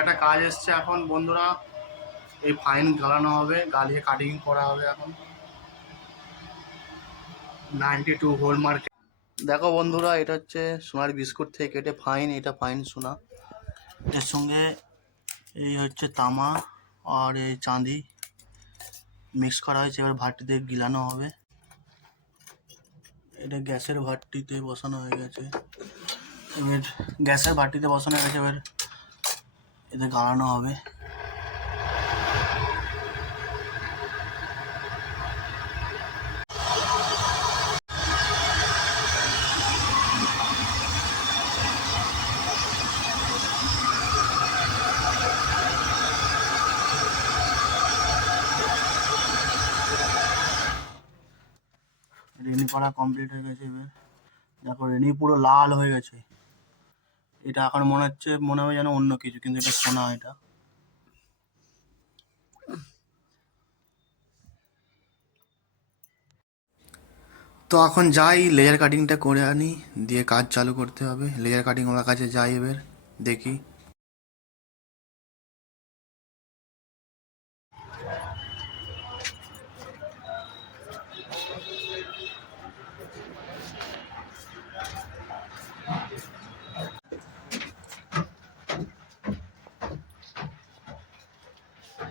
একটা কাজ এসছে এখন বন্ধুরা, এই ফাইন গালানো হবে, গালিয়ে কাটিং করা হবে এখন 92 হোল মার্কেট। দেখো বন্ধুরা, এটা হচ্ছে সোনার বিস্কুট থেকে কেটে ফাইন, এটা ফাইন সোনা, এর সঙ্গে এই হচ্ছে তামা আর এই চাঁদি মিক্স করা হয়েছে। এবার ভাটিতে গিলানো হবে। এটা গ্যাসের ভাটিতে বসানো হয়ে গেছে। এবার গ্যাসের ভাটিতে বসানো হয়ে গেছে, এবার এতে গালানো হবে। রেনি করা কমপ্লিট হয়ে গেছে। এবার দেখো রেনি পুরো লাল হয়ে গেছে। এটা এখন মনে হবে যেন অন্য কিছু, কিন্তু এটা সোনা। এটা তো এখন যাই লেয়ার কাটিংটা করে আনি, দিয়ে কাজ চালু করতে হবে। লেয়ার কাটিং ওনার কাছে যাই, এবার দেখি।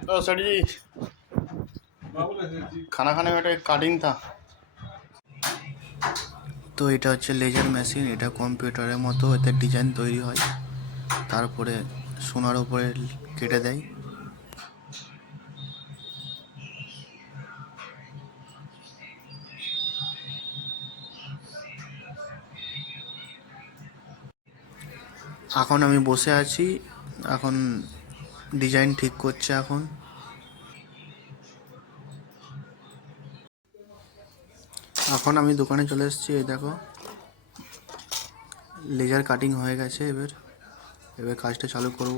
तो सर जी खाना खाने में काटिंग था। তো এটা হচ্ছে লেজার মেশিন। এটা কম্পিউটারের মতো, এতে ডিজাইন তৈরি হয়, তারপরে সোনার উপরে কেটে দেয়। এখন আমি বসে আছি, এখন ডিজাইন ঠিক করছে। এখন আমি দোকানে চলে এসেছি। এই দেখো লেজার কাটিং হয়ে গেছে। এবার কাজটা চালু করব।